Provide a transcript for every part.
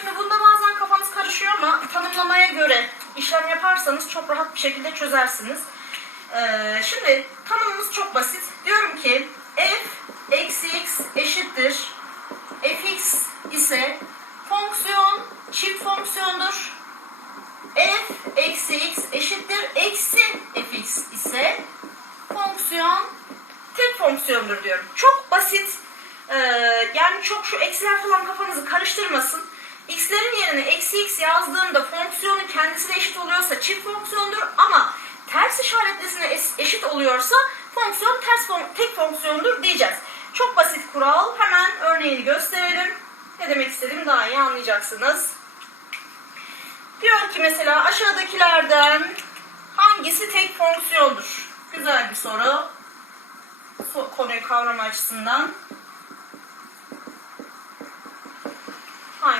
Şimdi bunda bazen kafanız karışıyor ama tanımlamaya göre işlem yaparsanız çok rahat bir şekilde çözersiniz. Ee, şimdi tanımımız çok basit. Diyorum ki f eksi x eşittir fx ise fonksiyon çift fonksiyondur. f eksi x eşittir eksi fx ise fonksiyon tek fonksiyondur diyorum. Çok basit. Ee, yani çok şu eksiler falan kafanızı karıştırmasın. X'lerin yerine eksi x yazdığımda fonksiyonun kendisine eşit oluyorsa çift fonksiyondur ama ters işaretlisine eşit oluyorsa fonksiyon ters fon- tek fonksiyondur diyeceğiz. Çok basit kural. Hemen örneğini gösterelim. Ne demek istediğimi daha iyi anlayacaksınız. Diyor ki mesela aşağıdakilerden hangisi tek fonksiyondur? Güzel bir soru. So- konuyu kavrama açısından.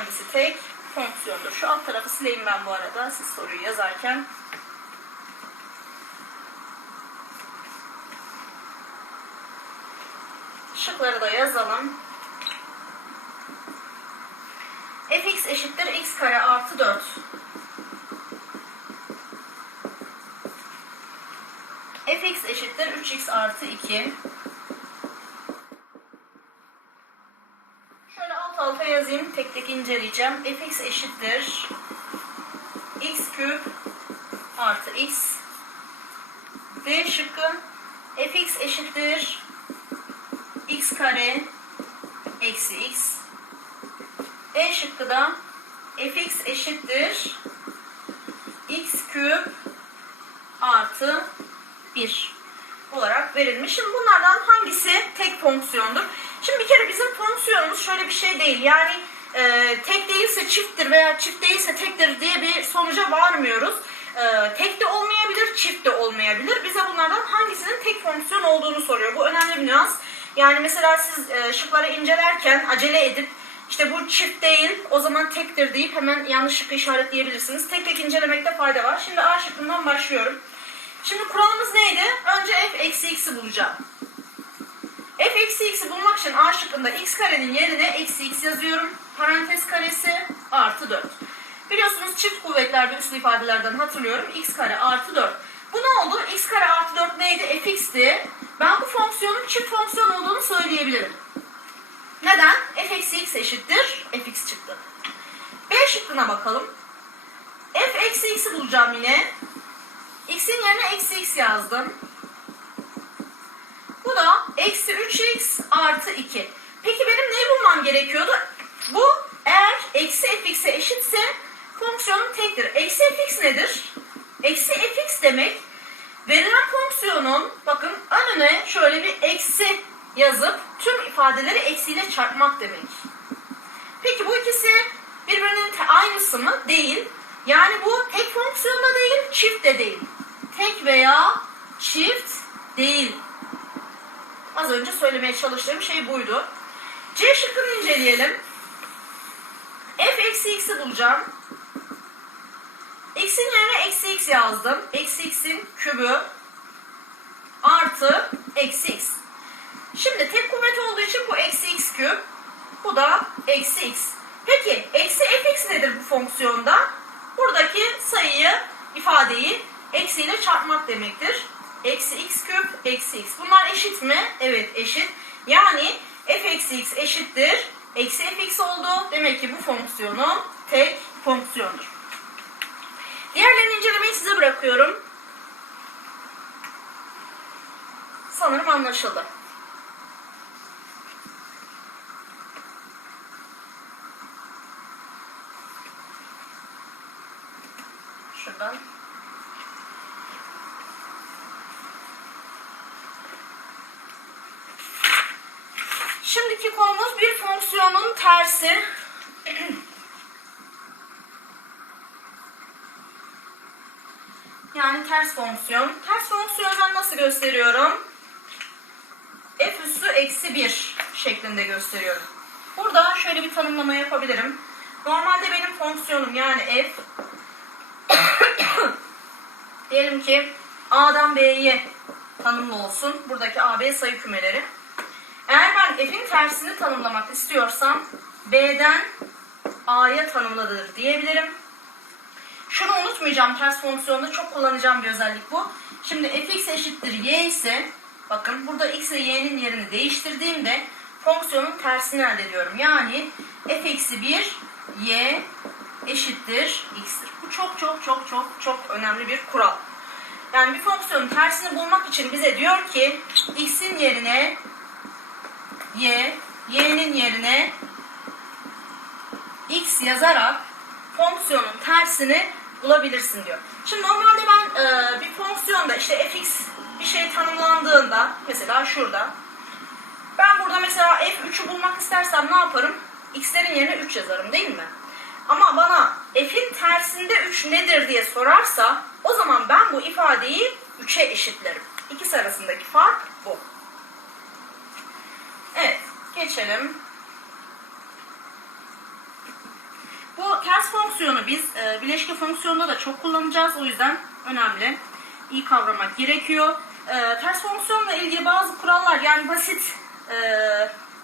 Hangisi tek fonksiyondur? Şu alt tarafı sileyim ben bu arada siz soruyu yazarken. Şıkları da yazalım. fx eşittir x kare artı 4. fx eşittir 3x artı 2. Şöyle alt alta yazayım. Tek tek inceleyeceğim. fx eşittir x küp artı x. D şıkkı fx eşittir x kare eksi x. E şıkkı da fx eşittir x küp artı 1 olarak verilmiş. Şimdi bunlardan hangisi tek fonksiyondur? Şimdi bir kere bizim fonksiyonumuz şöyle bir şey değil. Yani e, tek değilse çifttir veya çift değilse tektir diye bir sonuca varmıyoruz. E, tek de olmayabilir, çift de olmayabilir. Bize bunlardan hangisinin tek fonksiyon olduğunu soruyor. Bu önemli bir nüans. Yani mesela siz e, şıkları incelerken acele edip işte bu çift değil o zaman tektir deyip hemen yanlış şıkkı işaretleyebilirsiniz. Tek tek incelemekte fayda var. Şimdi A şıkkından başlıyorum. Şimdi kuralımız neydi? Önce f eksi x'i bulacağım. f eksi x'i bulmak için A şıkkında x karenin yerine eksi x yazıyorum. Parantez karesi artı 4. Biliyorsunuz çift kuvvetlerde üslü ifadelerden hatırlıyorum. x kare artı 4. Bu ne oldu? x kare artı 4 neydi? fx'ti. Ben bu fonksiyonun çift fonksiyon olduğunu söyleyebilirim. Neden? f eksi x eşittir fx çıktı. B şıkkına bakalım. f eksi x'i bulacağım yine. x'in yerine eksi x yazdım. Bu da eksi 3x artı 2. Peki benim neyi bulmam gerekiyordu? Bu eğer eksi fx'e eşitse fonksiyonum tektir. Eksi fx nedir? Eksi fx demek verilen fonksiyonun bakın önüne şöyle bir eksi yazıp tüm ifadeleri eksiyle çarpmak demek. Peki bu ikisi birbirinin aynısı mı? Değil. Yani bu tek fonksiyon da değil, çift de değil. Tek veya çift değil. Az önce söylemeye çalıştığım şey buydu. C şıkkını inceleyelim. F eksi x'i bulacağım. x'in yerine eksi x yazdım. Eksi x'in kübü artı eksi x. Şimdi tek kuvvet olduğu için bu eksi x küp. Bu da eksi x. Peki eksi fx nedir bu fonksiyonda? Buradaki sayıyı, ifadeyi eksiyle çarpmak demektir. Eksi x küp, eksi x. Bunlar eşit mi? Evet eşit. Yani f eksi x eşittir. Eksi fx oldu. Demek ki bu fonksiyonu tek fonksiyondur. Diğerlerini incelemeyi size bırakıyorum. Sanırım anlaşıldı. Şuradan. Şimdiki konumuz bir fonksiyonun tersi. Yani ters fonksiyon. Ters fonksiyonu ben nasıl gösteriyorum? f üssü eksi 1 şeklinde gösteriyorum. Burada şöyle bir tanımlama yapabilirim. Normalde benim fonksiyonum yani f diyelim ki A'dan B'ye tanımlı olsun. Buradaki A, B sayı kümeleri. Ben f'in tersini tanımlamak istiyorsam B'den a'ya tanımlıdır diyebilirim. Şunu unutmayacağım ters fonksiyonda çok kullanacağım bir özellik bu. Şimdi fx eşittir y ise bakın burada x ile y'nin yerini değiştirdiğimde fonksiyonun tersini elde ediyorum. Yani f eksi 1 y eşittir x'tir. Bu çok çok çok çok çok önemli bir kural. Yani bir fonksiyonun tersini bulmak için bize diyor ki x'in yerine y, y'nin yerine x yazarak fonksiyonun tersini bulabilirsin diyor. Şimdi normalde ben e, bir fonksiyonda işte fx bir şey tanımlandığında mesela şurada ben burada mesela f3'ü bulmak istersem ne yaparım? x'lerin yerine 3 yazarım değil mi? Ama bana f'in tersinde 3 nedir diye sorarsa o zaman ben bu ifadeyi 3'e eşitlerim. İkisi arasındaki fark bu. Evet, geçelim. Bu ters fonksiyonu biz e, bileşke fonksiyonda da çok kullanacağız. O yüzden önemli. İyi kavramak gerekiyor. E, ters fonksiyonla ilgili bazı kurallar yani basit e,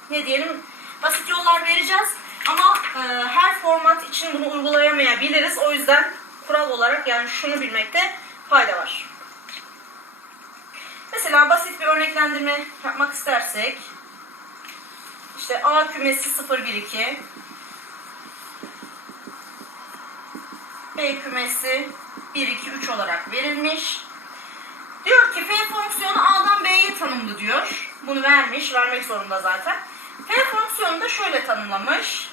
ne diyelim basit yollar vereceğiz. Ama e, her format için bunu uygulayamayabiliriz. O yüzden kural olarak yani şunu bilmekte fayda var. Mesela basit bir örneklendirme yapmak istersek işte A kümesi 0 1 2 B kümesi 1 2 3 olarak verilmiş. Diyor ki f fonksiyonu A'dan B'ye tanımlı diyor. Bunu vermiş, vermek zorunda zaten. F fonksiyonu da şöyle tanımlamış.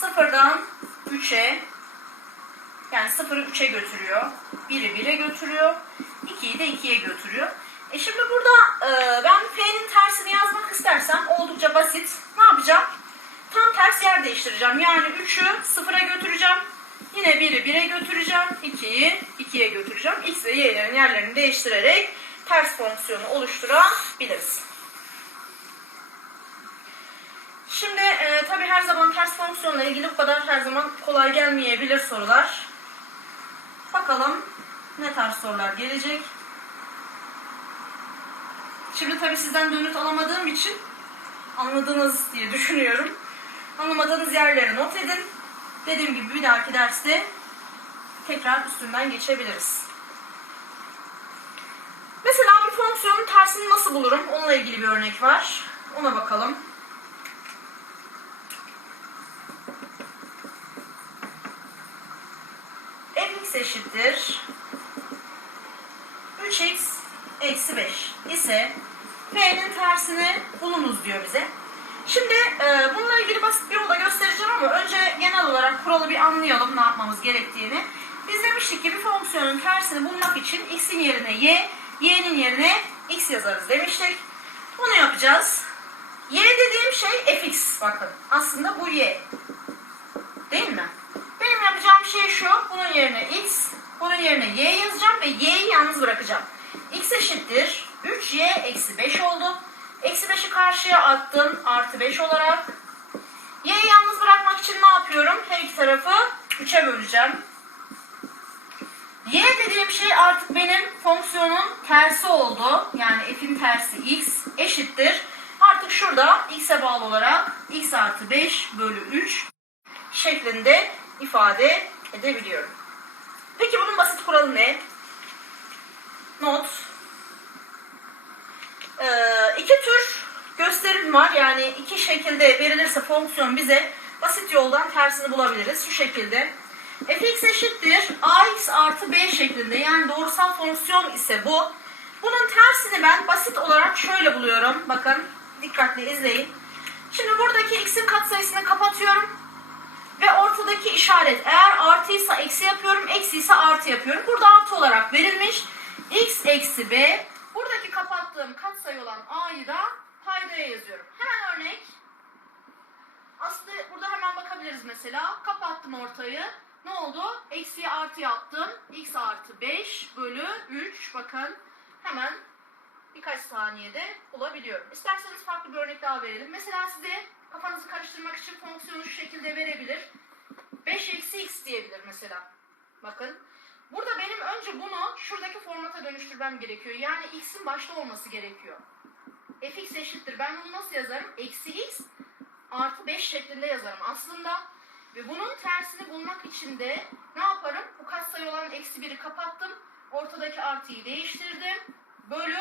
0'dan 3'e yani 0'ı 3'e götürüyor. 1'i 1'e götürüyor. 2'yi de 2'ye götürüyor. E şimdi burada e, ben f'nin tersini yazmak istersem oldukça basit. Ne yapacağım? Tam ters yer değiştireceğim. Yani 3'ü 0'a götüreceğim. Yine 1'i 1'e götüreceğim. 2'yi 2'ye götüreceğim. X ve y'lerin yerlerini değiştirerek ters fonksiyonu oluşturabiliriz. Şimdi e, tabii her zaman ters fonksiyonla ilgili bu kadar her zaman kolay gelmeyebilir sorular. Bakalım ne tarz sorular gelecek. Şimdi tabii sizden dönüt alamadığım için anladınız diye düşünüyorum. Anlamadığınız yerleri not edin. Dediğim gibi bir dahaki derste tekrar üstünden geçebiliriz. Mesela bir fonksiyonun tersini nasıl bulurum? Onunla ilgili bir örnek var. Ona bakalım. fx eşittir 3x eksi 5 ise f'nin tersini bulunuz diyor bize. Şimdi e, bununla ilgili basit bir yola göstereceğim ama önce genel olarak kuralı bir anlayalım ne yapmamız gerektiğini. Biz demiştik ki bir fonksiyonun tersini bulmak için x'in yerine y, y'nin yerine x yazarız demiştik. Bunu yapacağız. Y dediğim şey fx bakın. Aslında bu y. Değil mi? Benim yapacağım şey şu. Bunun yerine x, bunun yerine y yazacağım ve y'yi yalnız bırakacağım. X eşittir 3y eksi 5 oldu. Eksi 5'i karşıya attım. Artı 5 olarak. Y'yi yalnız bırakmak için ne yapıyorum? Her iki tarafı 3'e böleceğim. Y dediğim şey artık benim fonksiyonun tersi oldu. Yani f'in tersi x eşittir. Artık şurada x'e bağlı olarak x artı 5 bölü 3 şeklinde ifade edebiliyorum. Peki bunun basit kuralı ne? Not. Ee, iki tür gösterim var. Yani iki şekilde verilirse fonksiyon bize basit yoldan tersini bulabiliriz. Şu şekilde. fx eşittir ax artı b şeklinde yani doğrusal fonksiyon ise bu. Bunun tersini ben basit olarak şöyle buluyorum. Bakın dikkatli izleyin. Şimdi buradaki x'in katsayısını kapatıyorum. Ve ortadaki işaret eğer artıysa eksi yapıyorum, eksi ise artı yapıyorum. Burada artı olarak verilmiş. x eksi b. Buradaki kapattığım katsayı olan a'yı da paydaya yazıyorum. Hemen örnek. Aslında burada hemen bakabiliriz mesela. Kapattım ortayı. Ne oldu? Eksiye artı yaptım. x artı 5 bölü 3. Bakın hemen birkaç saniyede bulabiliyorum. İsterseniz farklı bir örnek daha verelim. Mesela size kafanızı karıştırmak için fonksiyonu şu şekilde verebilir. 5 eksi x diyebilir mesela. Bakın. Burada benim önce bunu şuradaki formata dönüştürmem gerekiyor. Yani x'in başta olması gerekiyor. Fx eşittir. Ben bunu nasıl yazarım? Eksi x artı 5 şeklinde yazarım aslında. Ve bunun tersini bulmak için de ne yaparım? Bu katsayı olan eksi 1'i kapattım. Ortadaki artıyı değiştirdim. Bölü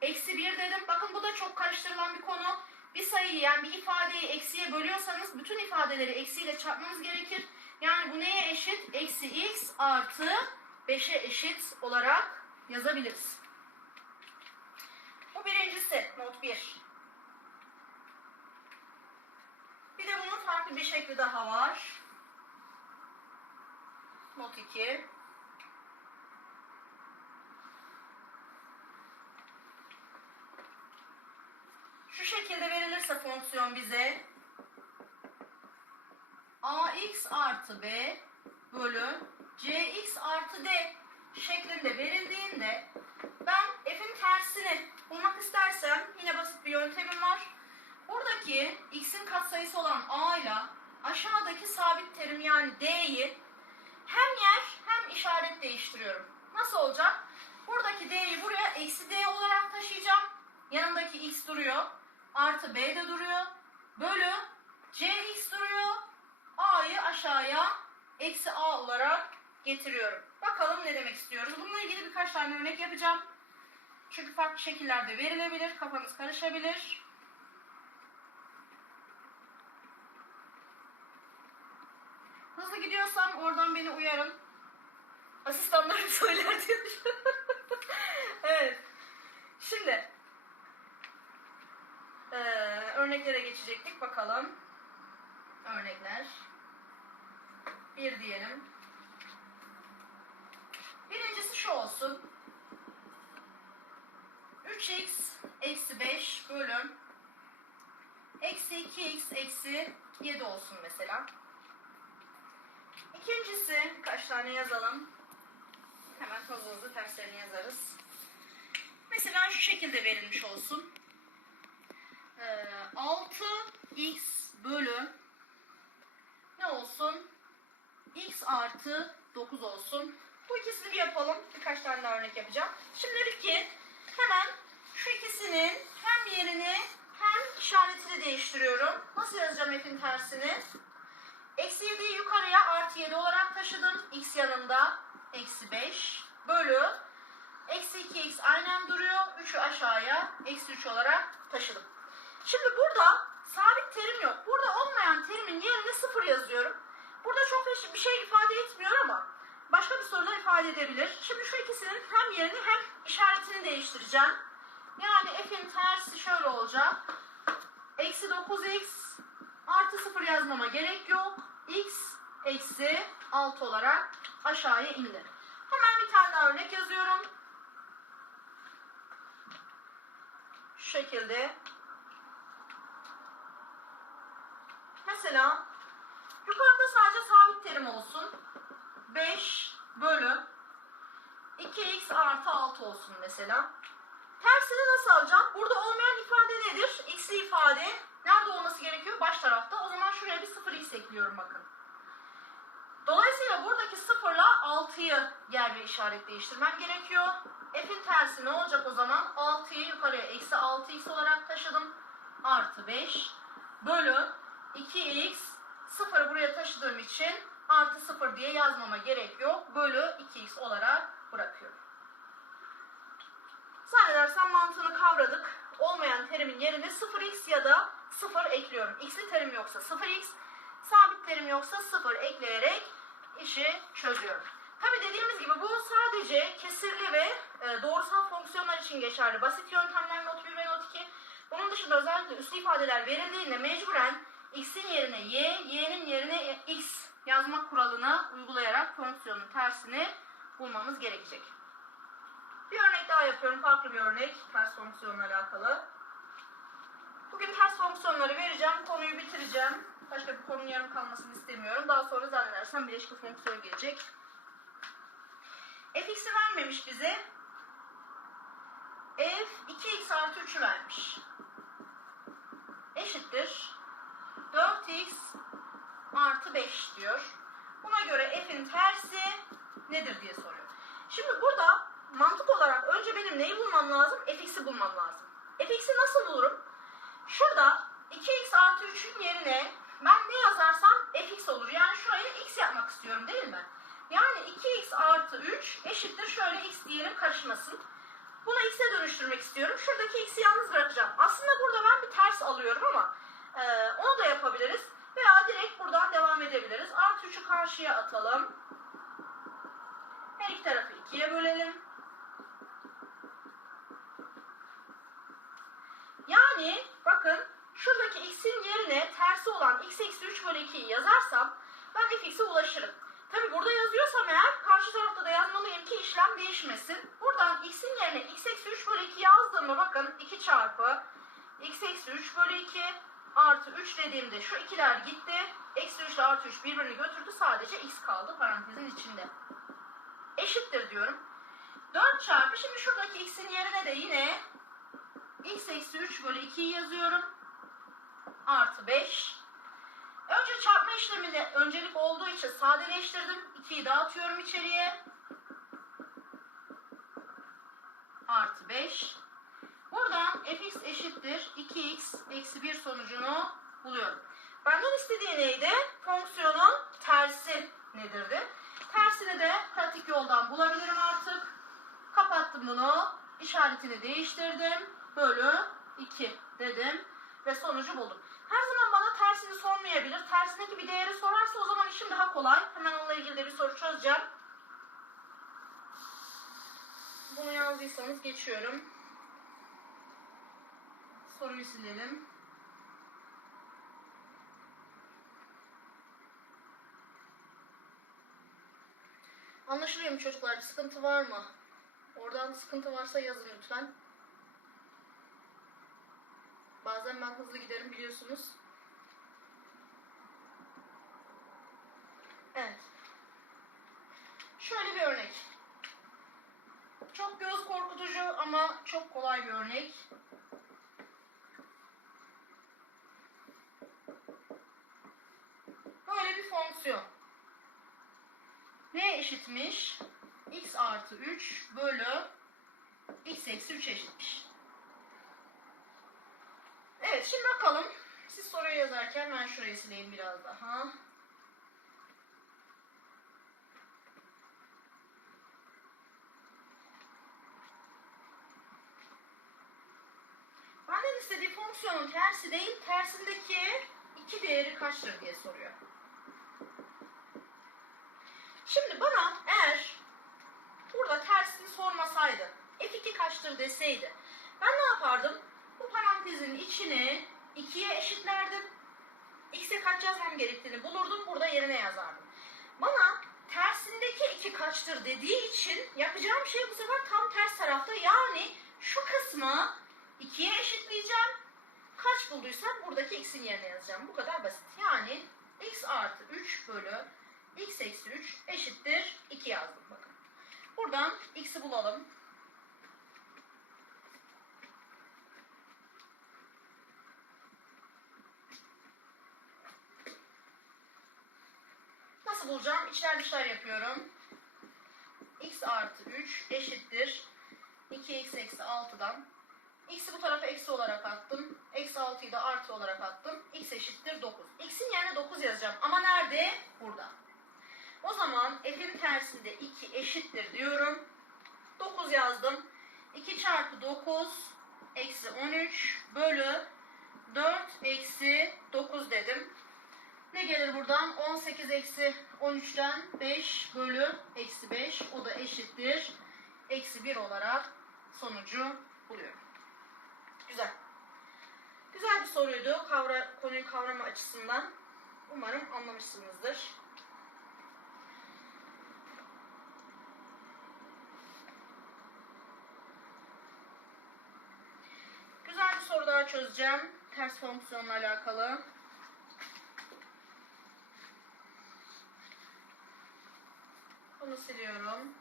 eksi 1 dedim. Bakın bu da çok karıştırılan bir konu. Bir sayıyı yani bir ifadeyi eksiye bölüyorsanız bütün ifadeleri eksiyle çarpmanız gerekir. Yani bu neye eşit? Eksi x artı 5'e eşit olarak yazabiliriz. Bu birincisi. Not 1. Bir de bunun farklı bir şekli daha var. Not 2. Şu şekilde verilirse fonksiyon bize ax artı b bölü cx artı d şeklinde verildiğinde bulmak istersem yine basit bir yöntemim var. Buradaki x'in katsayısı olan a ile aşağıdaki sabit terim yani d'yi hem yer hem işaret değiştiriyorum. Nasıl olacak? Buradaki d'yi buraya eksi d olarak taşıyacağım. Yanındaki x duruyor. Artı b de duruyor. Bölü cx duruyor. a'yı aşağıya eksi a olarak getiriyorum. Bakalım ne demek istiyoruz. Bununla ilgili birkaç tane örnek yapacağım. Çünkü farklı şekillerde verilebilir. Kafanız karışabilir. Hızlı gidiyorsam oradan beni uyarın. Asistanlarım söyler diyor. evet. Şimdi ee, örneklere geçecektik. Bakalım. Örnekler. Bir diyelim. Birincisi şu olsun. 3x eksi 5 bölüm eksi 2x eksi 7 olsun mesela. İkincisi kaç tane yazalım. Hemen hızlı hızlı terslerini yazarız. Mesela şu şekilde verilmiş olsun. Ee, 6x bölü ne olsun? x artı 9 olsun. Bu ikisini bir yapalım. Birkaç tane daha örnek yapacağım. Şimdi dedik ki hemen şu ikisinin hem yerini hem işaretini değiştiriyorum. Nasıl yazacağım f'in tersini? Eksi 7'yi yukarıya artı 7 olarak taşıdım. X yanında eksi 5 bölü eksi 2x aynen duruyor. 3'ü aşağıya eksi 3 olarak taşıdım. Şimdi burada sabit terim yok. Burada olmayan terimin yerine 0 yazıyorum. Burada çok bir şey ifade etmiyor ama başka bir soruda ifade edebilir. Şimdi şu ikisinin hem yerini hem işaretini değiştireceğim. Yani f'in tersi şöyle olacak. Eksi 9x artı 0 yazmama gerek yok. x eksi 6 olarak aşağıya indi. Hemen bir tane daha örnek yazıyorum. Şu şekilde. Mesela yukarıda sadece sabit terim olsun. 5 bölü 2x artı 6 olsun mesela. Tersini nasıl alacağım? Burada olmayan ifade nedir? X'li ifade nerede olması gerekiyor? Baş tarafta. O zaman şuraya bir 0x ekliyorum bakın. Dolayısıyla buradaki 0 ile 6'yı yer ve işaret değiştirmem gerekiyor. F'in tersi ne olacak o zaman? 6'yı yukarıya eksi 6x olarak taşıdım. Artı 5 bölü 2x 0'ı buraya taşıdığım için artı 0 diye yazmama gerek yok. Bölü 2x olarak bırakıyorum. Zannedersem mantığını kavradık. Olmayan terimin yerine 0x ya da 0 ekliyorum. X'li terim yoksa 0x, sabit terim yoksa 0 ekleyerek işi çözüyorum. Tabi dediğimiz gibi bu sadece kesirli ve e, doğrusal fonksiyonlar için geçerli. Basit yöntemler not 1 ve not 2. Bunun dışında özellikle üslü ifadeler verildiğinde mecburen x'in yerine y, y'nin yerine x yazmak kuralını uygulayarak fonksiyonun tersini bulmamız gerekecek. Bir örnek daha yapıyorum. Farklı bir örnek. Ters fonksiyonla alakalı. Bugün ters fonksiyonları vereceğim. Konuyu bitireceğim. Başka bir konunun yarım kalmasını istemiyorum. Daha sonra zannedersem bileşik fonksiyon gelecek. fx'i vermemiş bize. f 2x artı 3'ü vermiş. Eşittir. 4x artı 5 diyor. Buna göre f'in tersi nedir diye soruyor. Şimdi burada mantık olarak önce benim neyi bulmam lazım? fx'i bulmam lazım. fx'i nasıl bulurum? Şurada 2x artı 3'ün yerine ben ne yazarsam fx olur. Yani şuraya x yapmak istiyorum değil mi? Yani 2x artı 3 eşittir şöyle x diyelim karışmasın. Bunu x'e dönüştürmek istiyorum. Şuradaki x'i yalnız bırakacağım. Aslında burada ben bir ters alıyorum ama e, onu da yapabiliriz. Direkt buradan devam edebiliriz. Artı 3'ü karşıya atalım. Her iki tarafı ikiye bölelim. Yani bakın şuradaki x'in yerine tersi olan x eksi 3 bölü 2'yi yazarsam ben fx'e ulaşırım. Tabi burada yazıyorsam eğer karşı tarafta da yazmalıyım ki işlem değişmesin. Buradan x'in yerine x eksi 3 bölü 2 yazdığımda bakın 2 çarpı x eksi 3 bölü 2 artı 3 dediğimde şu ikiler gitti. Eksi 3 ile artı 3 birbirini götürdü. Sadece x kaldı parantezin içinde. Eşittir diyorum. 4 çarpı şimdi şuradaki x'in yerine de yine x eksi 3 bölü 2'yi yazıyorum. Artı 5. Önce çarpma işleminde öncelik olduğu için sadeleştirdim. 2'yi dağıtıyorum içeriye. Artı 5. Buradan fx eşittir 2x eksi 1 sonucunu buluyorum. Benden istediği neydi? Fonksiyonun tersi nedirdi? Tersini de pratik yoldan bulabilirim artık. Kapattım bunu. İşaretini değiştirdim. Bölü 2 dedim ve sonucu buldum. Her zaman bana tersini sormayabilir. Tersindeki bir değeri sorarsa o zaman işim daha kolay. Hemen onunla ilgili de bir soru çözeceğim. Bunu yazdıysanız geçiyorum. Soruyu silelim. Anlaşılıyor mu çocuklar? Bir sıkıntı var mı? Oradan sıkıntı varsa yazın lütfen. Bazen ben hızlı giderim biliyorsunuz. Evet. Şöyle bir örnek. Çok göz korkutucu ama çok kolay bir örnek. Böyle bir fonksiyon. Ne eşitmiş? x artı 3 bölü x eksi 3 eşitmiş. Evet şimdi bakalım. Siz soruyu yazarken ben şurayı sileyim biraz daha. Benden istediği fonksiyonun tersi değil, tersindeki iki değeri kaçtır diye soruyor. Şimdi bana eğer burada tersini sormasaydı, f2 kaçtır deseydi, ben ne yapardım? Bu parantezin içini 2'ye eşitlerdim. X'e kaç yazmam gerektiğini bulurdum. Burada yerine yazardım. Bana tersindeki 2 kaçtır dediği için yapacağım şey bu sefer tam ters tarafta. Yani şu kısmı 2'ye eşitleyeceğim. Kaç bulduysam buradaki x'in yerine yazacağım. Bu kadar basit. Yani x artı 3 bölü x eksi 3 eşittir 2 yazdım. Bakın. Buradan x'i bulalım. Nasıl bulacağım? İçler dışlar yapıyorum. x artı 3 eşittir 2x eksi 6'dan. x'i bu tarafa eksi olarak attım. Eksi 6'yı da artı olarak attım. x eşittir 9. x'in yerine 9 yazacağım. Ama nerede? Burada. O zaman f'in tersinde 2 eşittir diyorum. 9 yazdım. 2 çarpı 9 eksi 13 bölü 4 eksi 9 dedim. Ne gelir buradan? 18 eksi 13'ten 5 bölü eksi 5. O da eşittir. Eksi 1 olarak sonucu buluyorum. Güzel. Güzel bir soruydu kavra, konuyu kavrama açısından. Umarım anlamışsınızdır. Güzel bir soru daha çözeceğim. Ters fonksiyonla alakalı. Bunu siliyorum.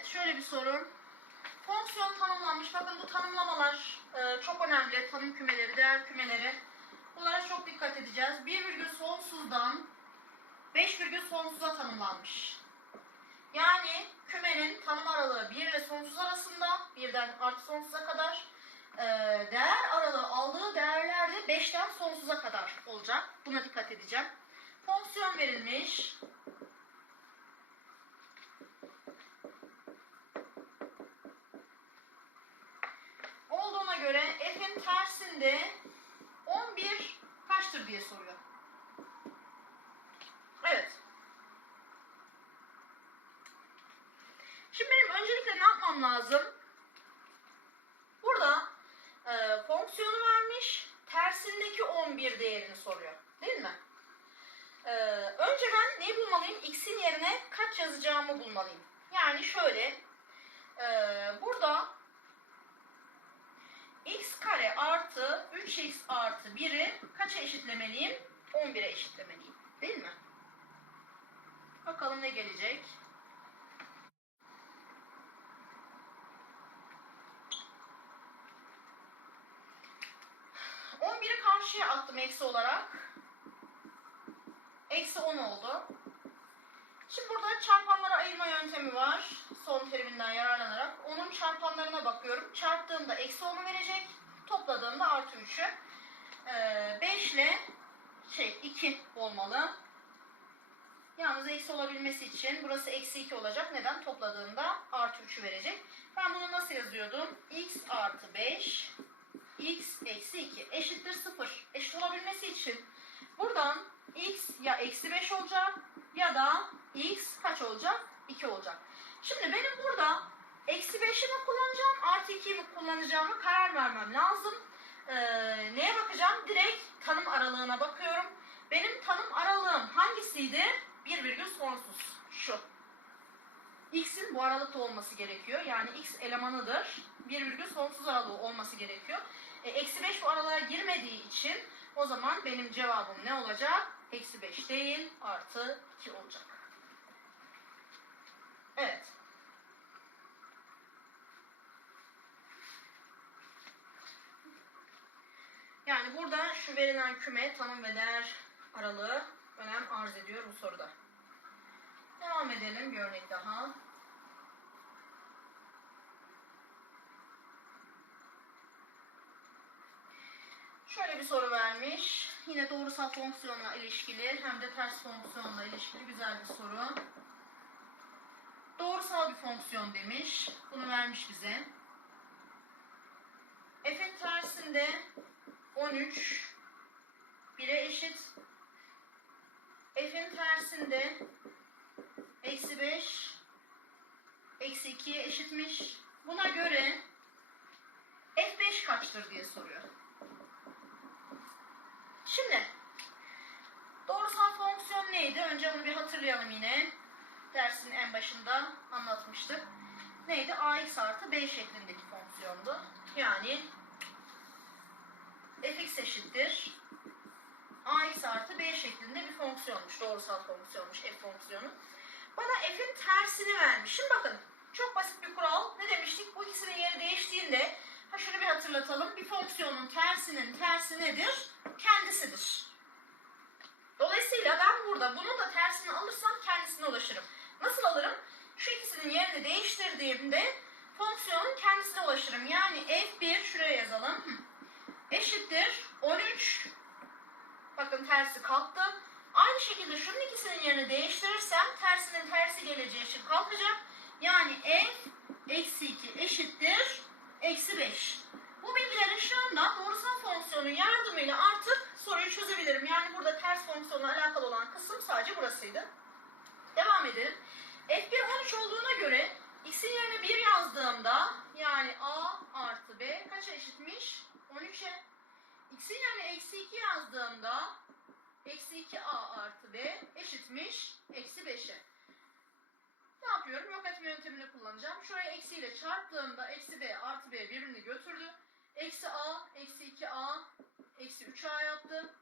Evet, şöyle bir soru. fonksiyon tanımlanmış. Bakın bu tanımlamalar e, önemli. Tanım kümeleri, değer kümeleri. Bunlara çok dikkat edeceğiz. 1 virgül sonsuzdan 5 virgül sonsuza tanımlanmış. Yani kümenin tanım aralığı 1 ile sonsuz arasında, birden artı sonsuza kadar. e, değer aralığı aldığı değerler de 5'ten sonsuza kadar olacak. Buna dikkat edeceğim. Fonksiyon verilmiş. olduğuna göre f'in tersinde 11 kaçtır diye soruyor. Evet. Şimdi benim öncelikle ne yapmam lazım? Burada e, fonksiyonu vermiş, tersindeki 11 değerini soruyor. Değil mi? E, önce ben neyi bulmalıyım? X'in yerine kaç yazacağımı bulmalıyım. Yani şöyle, e, burada x kare artı 3x artı 1'i kaça eşitlemeliyim? 11'e eşitlemeliyim. Değil mi? Bakalım ne gelecek? karşıya attım eksi olarak. Eksi 10 oldu. Şimdi burada çarpanlara ayırma yöntemi var. Son teriminden yararlanarak. Onun çarpanlarına bakıyorum. Çarptığımda eksi 10'u verecek. Topladığımda artı 3'ü. Ee, 5 ile şey 2 olmalı. Yalnız eksi olabilmesi için burası eksi 2 olacak. Neden? Topladığında artı 3'ü verecek. Ben bunu nasıl yazıyordum? x artı 5 x eksi 2 eşittir 0. Eşit olabilmesi için buradan x ya eksi 5 olacak ya da x kaç olacak? 2 olacak. Şimdi benim burada eksi 5'i mi kullanacağım artı 2'yi mi kullanacağımı karar vermem lazım. Ee, neye bakacağım? Direkt tanım aralığına bakıyorum. Benim tanım aralığım hangisiydi? 1 virgül sonsuz. Şu. X'in bu aralıkta olması gerekiyor. Yani X elemanıdır. 1 virgül sonsuz aralığı olması gerekiyor. E, eksi 5 bu aralığa girmediği için o zaman benim cevabım ne olacak? Eksi 5 değil artı 2 olacak. Evet. Yani burada şu verilen küme tanım ve değer aralığı önem arz ediyor bu soruda. Devam edelim bir örnek daha. Şöyle bir soru vermiş. Yine doğrusal fonksiyonla ilişkili hem de ters fonksiyonla ilişkili güzel bir soru. Doğrusal bir fonksiyon demiş. Bunu vermiş bize. F'in tersinde 13 1'e eşit. F'in tersinde eksi 5 eksi 2'ye eşitmiş. Buna göre F5 kaçtır diye soruyor. Şimdi doğrusal fonksiyon neydi? Önce onu bir hatırlayalım yine. Dersin en başında anlatmıştık. Neydi? ax artı b şeklindeki fonksiyondu. Yani fx eşittir ax artı b şeklinde bir fonksiyonmuş. Doğrusal fonksiyonmuş f fonksiyonu. Bana f'in tersini vermiş. Şimdi bakın çok basit bir kural. Ne demiştik? Bu ikisinin yeri değiştiğinde ha şunu bir hatırlatalım. Bir fonksiyonun tersinin tersi nedir? Kendisidir. Dolayısıyla ben burada bunun da tersini alırsam kendisine ulaşırım. Nasıl alırım? Şu ikisinin yerini değiştirdiğimde fonksiyonun kendisine ulaşırım. Yani f1 şuraya yazalım. Eşittir 13 Bakın tersi kalktı. Aynı şekilde şunun ikisinin yerini değiştirirsem tersinin tersi geleceği için kalkacak. Yani f eksi 2 eşittir eksi 5. Bu bilgiler ışığında doğrusal fonksiyonun yardımıyla artık soruyu çözebilirim. Yani burada ters fonksiyonla alakalı olan kısım sadece burasıydı. Devam edelim. F1 13 olduğuna göre x'in yerine 1 yazdığımda yani a artı b kaça eşitmiş? 13'e. x'in yerine eksi 2 yazdığımda eksi 2a artı b eşitmiş eksi 5'e. Ne yapıyorum? Yok etme yöntemini kullanacağım. Şuraya eksiyle çarptığımda eksi b artı b birbirini götürdü. Eksi a, eksi 2a, eksi 3a yaptı.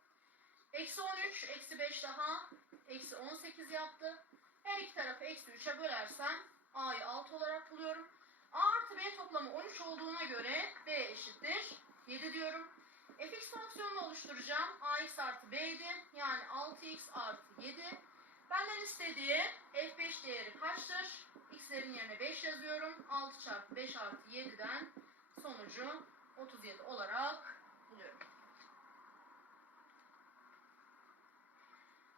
Eksi 13, eksi 5 daha, eksi 18 yaptı. Her iki tarafı eksi 3'e bölersem a'yı 6 olarak buluyorum. A artı B toplamı 13 olduğuna göre B eşittir 7 diyorum. fx fonksiyonunu oluşturacağım. ax artı b'di. Yani 6x artı 7. Benden istediği f5 değeri kaçtır? x'lerin yerine 5 yazıyorum. 6 çarpı 5 artı 7'den sonucu 37 olarak buluyorum.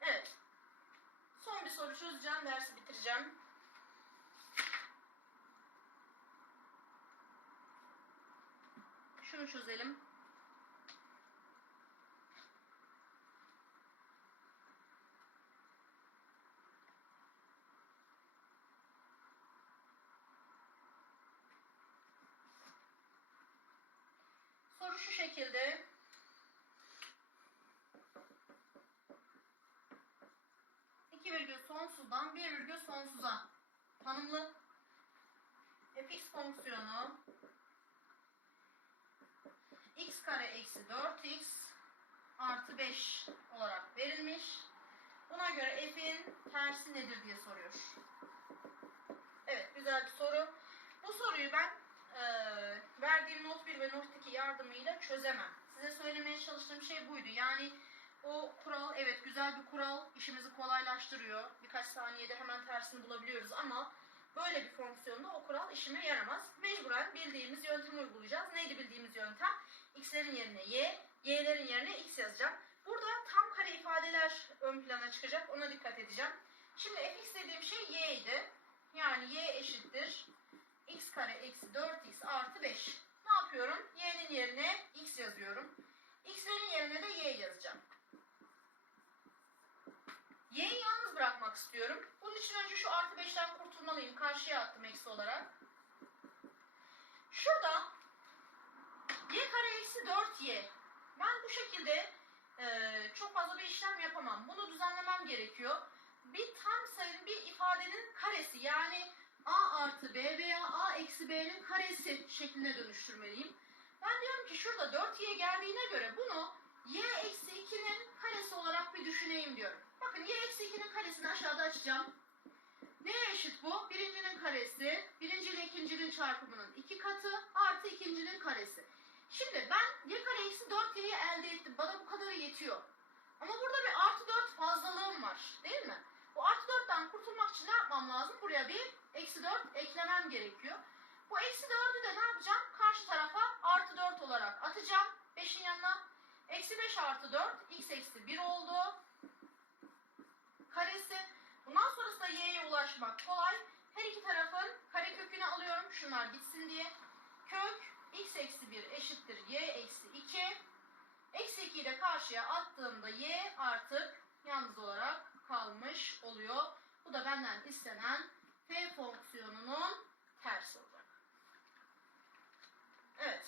Evet. Son bir soru çözeceğim. Dersi bitireceğim. Şunu çözelim. Soru şu şekilde. İki virgül sonsuzdan bir virgül sonsuza tanımlı fx fonksiyonu x kare eksi 4x artı 5 olarak verilmiş. Buna göre f'in tersi nedir diye soruyor. Evet güzel bir soru. Bu soruyu ben eee verdiğim not 1 ve not 2 yardımıyla çözemem. Size söylemeye çalıştığım şey buydu. Yani o kural evet güzel bir kural işimizi kolaylaştırıyor. Birkaç saniyede hemen tersini bulabiliyoruz ama böyle bir fonksiyonda o kural işime yaramaz. Mecburen bildiğimiz yöntemi uygulayacağız. Neydi bildiğimiz yöntem? X'lerin yerine Y, Y'lerin yerine X yazacağım. Burada tam kare ifadeler ön plana çıkacak. Ona dikkat edeceğim. Şimdi fx dediğim şey y. Yani y eşittir x kare eksi 4x artı 5. Ne yapıyorum? y'nin yerine x yazıyorum. x'lerin yerine de y yazacağım. Y'yi yalnız bırakmak istiyorum. Bunun için önce şu artı 5'ten kurtulmalıyım. Karşıya attım eksi olarak. Şurada y kare eksi 4y. Ben bu şekilde e, çok fazla bir işlem yapamam. Bunu düzenlemem gerekiyor. Bir tam sayının bir ifadenin karesi yani a artı b veya a eksi b'nin karesi şekline dönüştürmeliyim. Ben diyorum ki şurada 4y geldiğine göre bunu y eksi 2'nin karesi olarak bir düşüneyim diyorum. Bakın y eksi 2'nin karesini aşağıda açacağım. Neye eşit bu? Birincinin karesi, birinci ile ikincinin çarpımının iki katı artı ikincinin karesi. Şimdi ben y kare eksi 4y'yi elde ettim. Bana bu kadarı yetiyor. Ama burada bir artı 4 fazlalığım var. Değil mi? Bu artı 4'ten kurtulmak için ne yapmam lazım? Buraya bir eksi 4 eklemem gerekiyor. Bu eksi 4'ü de ne yapacağım? Karşı tarafa artı 4 olarak atacağım. 5'in yanına. Eksi 5 artı 4 x eksi 1 oldu karesi. Bundan sonrasında y'ye ulaşmak kolay. Her iki tarafın kare kökünü alıyorum. Şunlar gitsin diye. Kök x eksi 1 eşittir y eksi 2. Eksi 2'yi de karşıya attığımda y artık yalnız olarak kalmış oluyor. Bu da benden istenen f fonksiyonunun tersi olacak. Evet.